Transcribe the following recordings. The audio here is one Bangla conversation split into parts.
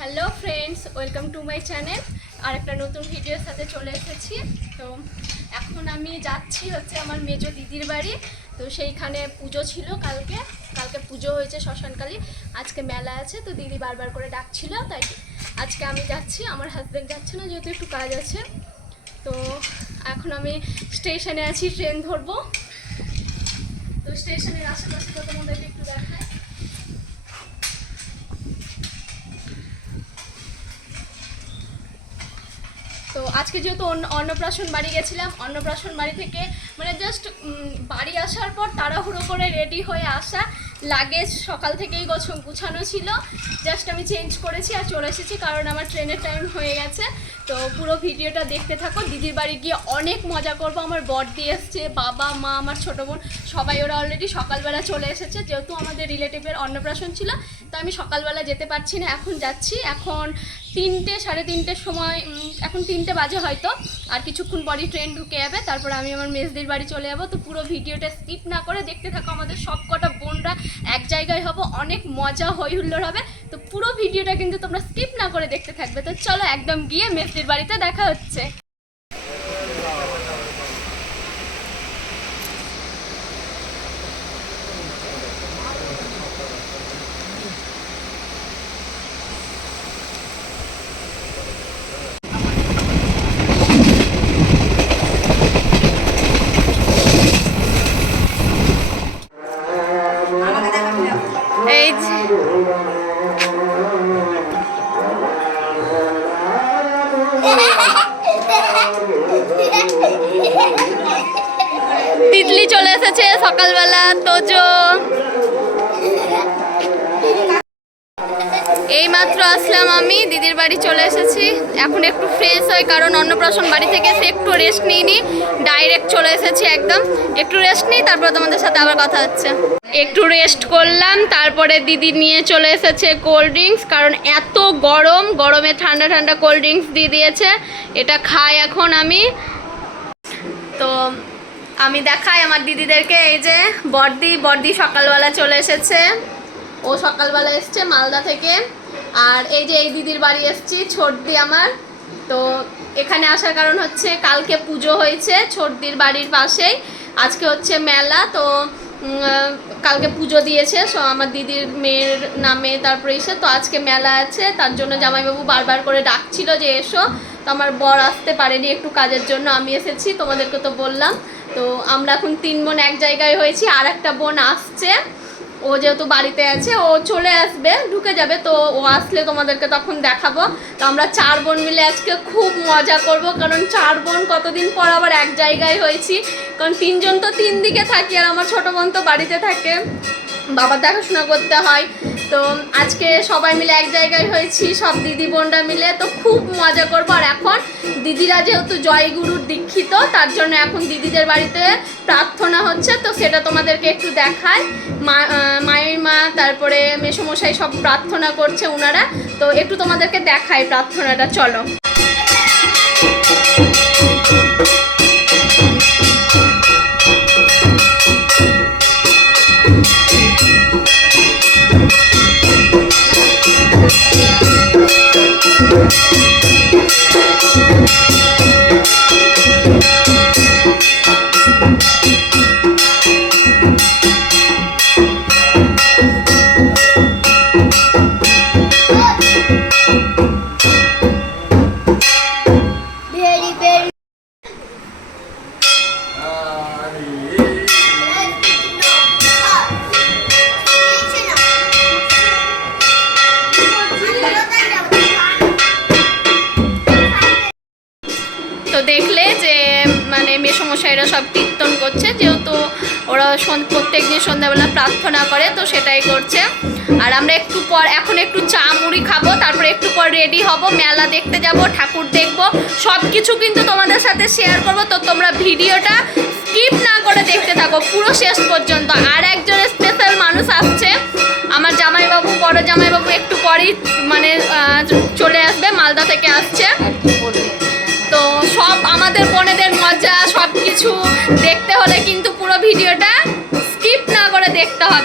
Hello friends welcome to my channel আর একটা নতুন ভিডিওর সাথে চলে এসেছি। তো এখন আমি যাচ্ছি হচ্ছে আমার মেজো দিদির বাড়ি। তো সেইখানে পুজো ছিল কালকে। কালকে পুজো হয়েছে শ্মশানকালী। আজকে মেলা আছে, তো দিদি বারবার করে ডাকছিল, তাই আজকে আমি যাচ্ছি। আমার হাজব্যান্ড যাচ্ছে না যেহেতু একটু কাজ আছে। তো এখন আমি স্টেশনে আছি ট্রেন ধরবো। তো স্টেশনের আশেপাশে তো তোমাদেরকে একটু দেখায় তো আজকে যেহেতু অন্ন- অন্নপ্রাশন বাড়ি গেছিলাম, অন্নপ্রাশন বাড়ি থেকে মানে জাস্ট বাড়ি আসার পর তাড়াহুড়ো করে রেডি হয়ে আসা। লাগেজ সকাল থেকেই গোছ- গুছানো ছিল। জাস্ট আমি চেঞ্জ করেছি আর চলে এসেছি কারণ আমার ট্রেনের টাইম হয়ে গেছে। তো পুরো ভিডিওটা দেখতে থাকো। দিদির বাড়ি গিয়ে অনেক মজা করব। আমার বর দিয়ে এসছে, বাবা, মা, আমার ছোটো বোন, সবাই ওরা অলরেডি সকালবেলা চলে এসেছে। যেহেতু আমাদের রিলেটিভের অন্নপ্রাশন ছিল, তো আমি সকালবেলা যেতে পারছি না। এখন যাচ্ছি। এখন তিনটে, সাড়ে তিনটের সময় এখন তিনটে বাজে হয়তো। আর কিছুক্ষণ পরই ট্রেন ঢুকে যাবে। তারপর আমি আমার মেজদির বাড়ি চলে যাব। তো পুরো ভিডিওটা স্কিপ না করে দেখতে থাকো। আমাদের সব কটা বোনরা এক জায়গায় হব, অনেক মজা হই হুল্লোড় হবে। তো পুরো ভিডিওটা কিন্তু তোমরা স্কিপ না করে দেখতে থাকবে। তো চলো একদম গিয়ে মেসির বাড়িতে দেখা হচ্ছে এই যে তিতলি চলে এসেছে সকালবেলা, তোজো। এই মাত্র আসলাম আমি, দিদির বাড়ি চলে এসেছি। এখন একটু ফ্রেশ হই কারণ অন্নপ্রাশন বাড়ি থেকে এসে একটু রেস্ট নিইনি ডাইরেক্ট চলে এসেছি একদম। একটু রেস্ট নিই, তারপর তোমাদের সাথে আবার কথা হচ্ছে। একটু রেস্ট করলাম, তারপরে দিদি নিয়ে চলে এসেছে কোল্ড ড্রিঙ্কস কারণ এত গরম, গরমে ঠান্ডা ঠান্ডা কোল্ড ড্রিঙ্কস দিয়ে দিয়েছে। এটা খাই এখন আমি। তো আমি দেখাই আমার দিদিদেরকে, এই যে বর্দি বর্দি সকালবেলা চলে এসেছে। ও সকালবেলা এসছে মালদা থেকে। আর এই যে এই দিদির বাড়ি এসছি, ছোটদি আমার। তো এখানে আসার কারণ হচ্ছে কালকে পুজো হয়েছে ছোটদির বাড়ির পাশেই। আজকে হচ্ছে মেলা, তো কালকে পুজো দিয়েছে, সো আমার দিদির মেয়ের নামে তারপরে এসে, তো আজকে মেলা আছে। তার জন্য জামাইবাবু বারবার করে ডাকছিল যে এসো। তো আমার বর আসতে পারেনি একটু কাজের জন্য, আমি এসেছি, তোমাদেরকে তো বললাম। তো আমরা এখন তিন বোন এক জায়গায় হয়েছি, আর একটা বোন আসছে। ও যেহেতু বাড়িতে আছে, ও চলে আসবে, ঢুকে যাবে, তো ও আসলে তোমাদেরকে তখন দেখাবো। তো আমরা চার বোন মিলে আজকে খুব মজা করব, কারণ চার বোন কতদিন পর আবার এক জায়গায় হয়েছি। কারণ তিনজন তো তিন দিকে থাকি, আর আমার ছোটো বোন তো বাড়িতে থাকে। বাবার দেখাশোনা করতে হয় তো আজকে সবাই মিলে এক জায়গায় হয়েছি, সব দিদি বোনরা মিলে। তো খুব মজা করব। আর এখন দিদিরা যেহেতু জয়গুরুর দীক্ষিত, তার জন্য এখন দিদিদের বাড়িতে প্রার্থনা হচ্ছে। তো সেটা তোমাদেরকে একটু দেখায় মা মায়ের মা, তারপরে মেসমশাই সব প্রার্থনা করছে ওনারা তো একটু তোমাদেরকে দেখায় প্রার্থনাটা, চলো। মেসমশাইরা সব কীর্তন করছে, যেহেতু ওরা প্রত্যেক দিন সন্ধ্যাবেলা প্রার্থনা করে, তো সেটাই করছে। আর আমরা একটু পর, এখন একটু চা মুড়ি খাব, তারপরে একটু পর রেডি হব, মেলা দেখতে যাব, ঠাকুর দেখব। সব কিছু কিন্তু তোমাদের সাথে শেয়ার করব, তো তোমরা ভিডিওটা স্কিপ না করে দেখতে থাকো, পুরো শেষ পর্যন্ত। আর একজন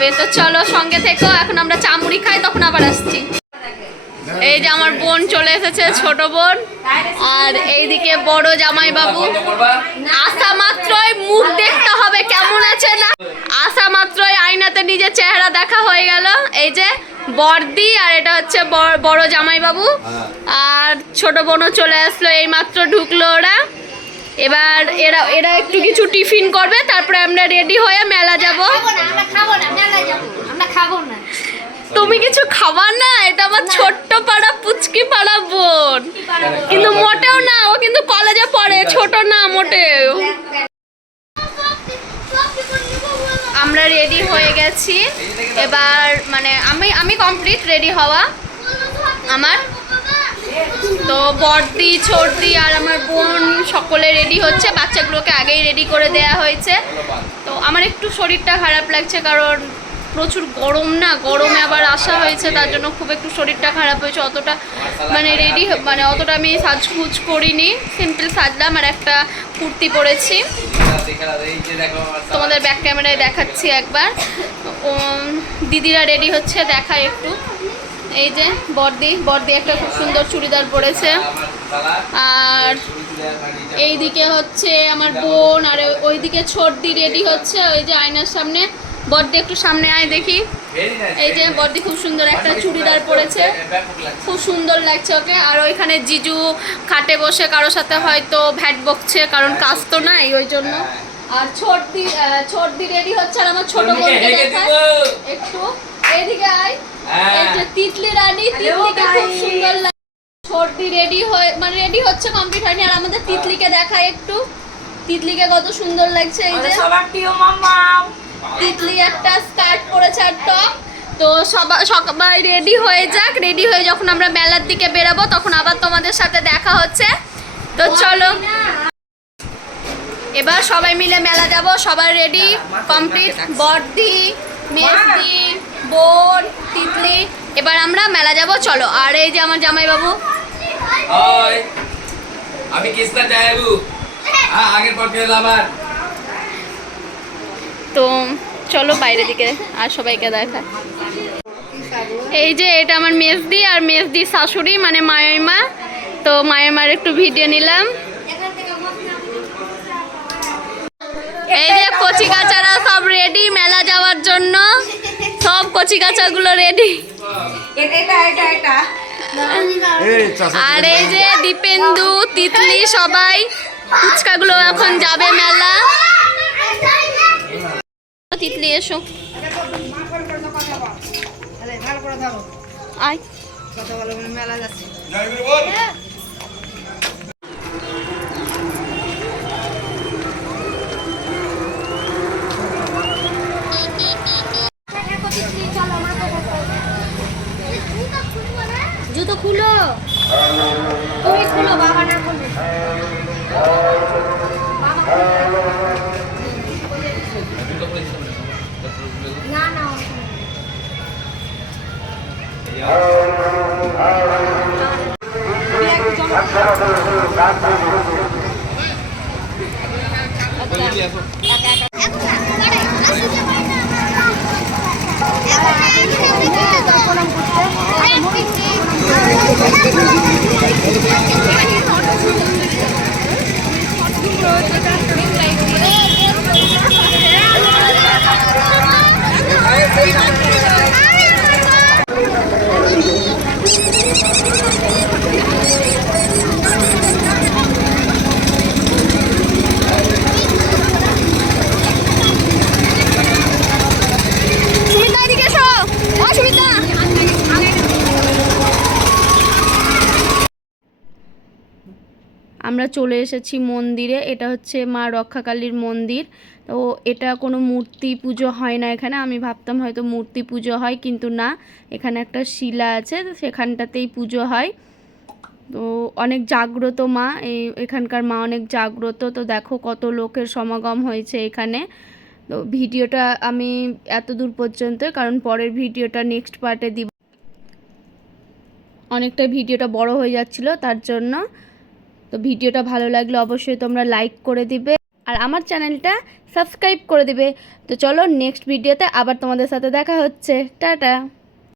হবে। তো চলো সঙ্গে থেকেও এখন আমরা চামুড়ি খাই, তখন আবার আসছি। এই যে আমার বোন চলে এসেছে, ছোট বোন। আর এইদিকে বড় জামাই বাবু আসা মাত্রই মুখ দেখতে হবে, কেমন আছে না আসা মাত্রই আয়নাতে নিজের চেহারা দেখা হয়ে গেল। এই যে বর্দি, আর এটা হচ্ছে বড় জামাই বাবু আর ছোট বোনও চলে আসলো এই মাত্র ঢুকলো ওরা। এবার এরা এরা একটু কিছু টিফিন করবে তারপরে আমরা রেডি হয়ে মেলা যাব। তুমি কিছু খাবার না? এটা আমার ছোট্ট পাড়া পুচকি পাড়া বোন। কিন্তু মোটেও না ও কিন্তু কলেজে পড়ে ছোট না মোটেও আমরা রেডি হয়ে গেছি। এবার মানে আমি আমি কমপ্লিট রেডি হওয়া। আমার তো বর্দি, ছোটদি আর আমার বোন সকলে রেডি হচ্ছে। বাচ্চাগুলোকে আগেই রেডি করে দেয়া হয়েছে। তো আমার একটু শরীরটা খারাপ লাগছে কারণ প্রচুর গরম না, গরমে আবার আসা হয়েছে, তার জন্য খুব একটু শরীরটা খারাপ হয়েছে। অতটা মানে রেডি মানে অতটা আমি সাজগুজ করিনি। সিম্পল সাজলাম আর একটা কুর্তি পরেছি। তোমাদের ব্যাক ক্যামেরায় দেখাচ্ছি একবার। দিদিরা রেডি হচ্ছে দেখা একটু। এই যে বর্দি বর্দি একটা খুব সুন্দর চুড়িদার পরেছে। আর এইদিকে হচ্ছে আমার বোন, আর ওইদিকে ছোটদি রেডি হচ্ছে, ওই যে আয়নার সামনে। বর্দি একটু সামনে আয় দেখি। এই যে বর্দি খুব সুন্দর একটা চুড়িদার পরেছে। খুব সুন্দর লাগছে ওকে। আর ওইখানে জিজু খাটে বসে কারোর সাথে হয়তো ভ্যাট বকছে, কারণ কাজ তো নাই ওই জন্য। আর ছোটদি ছোটদি রেডি হচ্ছে, আর আমার ছোট দেখায়। একটু এদিকে আয়। যে তিতলি রানী তিতলিকে খুব সুন্দর লাগে ছোটদি রেডি হয়ে মানে রেডি হচ্ছে কমপ্লিট হয়নি। আর আমাদের তিতলিকে দেখায় একটু। তিতলিকে কত সুন্দর লাগছে এই যে। সবার প্রিয় মাম্মা তিতলি একটা স্কার্ট পরেছে আর টপ তো সবাই সবাই রেডি হয়ে যাক। রেডি হয়ে যখন আমরা মেলার দিকে বেরাবো তখন আবার তোমাদের সাথে দেখা হচ্ছে। তো চলো। এবার সবাই মিলে মেলা যাব। সবাই রেডি কমপ্লিট বর্দি মেজদি বোন তিতলি। এবার আমরা মেলা যাব চলো। আর এই যে আমার জামাইবাবু। হাই আমি কৃষ্ণা জাহেবু হ্যাঁ আগের পর হলো আমার তো চলো বাইরের দিকে আর সবাইকে দেখা। এই যে এটা আমার মেজদি আর মেজদি শাশুড়ি মানে মায়ের তো মায়ের মার একটু ভিডিও নিলাম। এই যে কচি কাচারা সব রেডি মেলা যাওয়ার জন্য। সব কচি কাচাগুলো রেডি এটা এটা এটা। আর এই যে দীপেন্দু তিতলি সবাই ফুচকাগুলো এখন যাবে মেলা। তিতলি এসো। আয়। মেলা যাচ্ছে। કામ થઈ আমরা চলে এসেছি মন্দিরে। এটা হচ্ছে মা রক্ষাকালীর মন্দির। তো এটা কোনো মূর্তি পুজো হয় না এখানে। আমি ভাবতাম হয়তো মূর্তি পুজো হয়, কিন্তু না। এখানে একটা শিলা আছে, তো সেখানটাতেই পুজো হয়। তো অনেক জাগ্রত মা, এই এখানকার মা অনেক জাগ্রত। তো দেখো কত লোকের সমাগম হয়েছে এখানে। তো ভিডিওটা আমি এত দূর পর্যন্ত, কারণ পরের ভিডিওটা নেক্সট পার্টে দিব। অনেকটা ভিডিওটা বড় হয়ে যাচ্ছিল, তার জন্য। তো ভিডিওটা ভালো লাগলে অবশ্যই তোমরা লাইক করে দিবে আর আমার চ্যানেলটা সাবস্ক্রাইব করে দিবে। তো চলো নেক্সট ভিডিওতে আবার তোমাদের সাথে দেখা হচ্ছে। টাটা।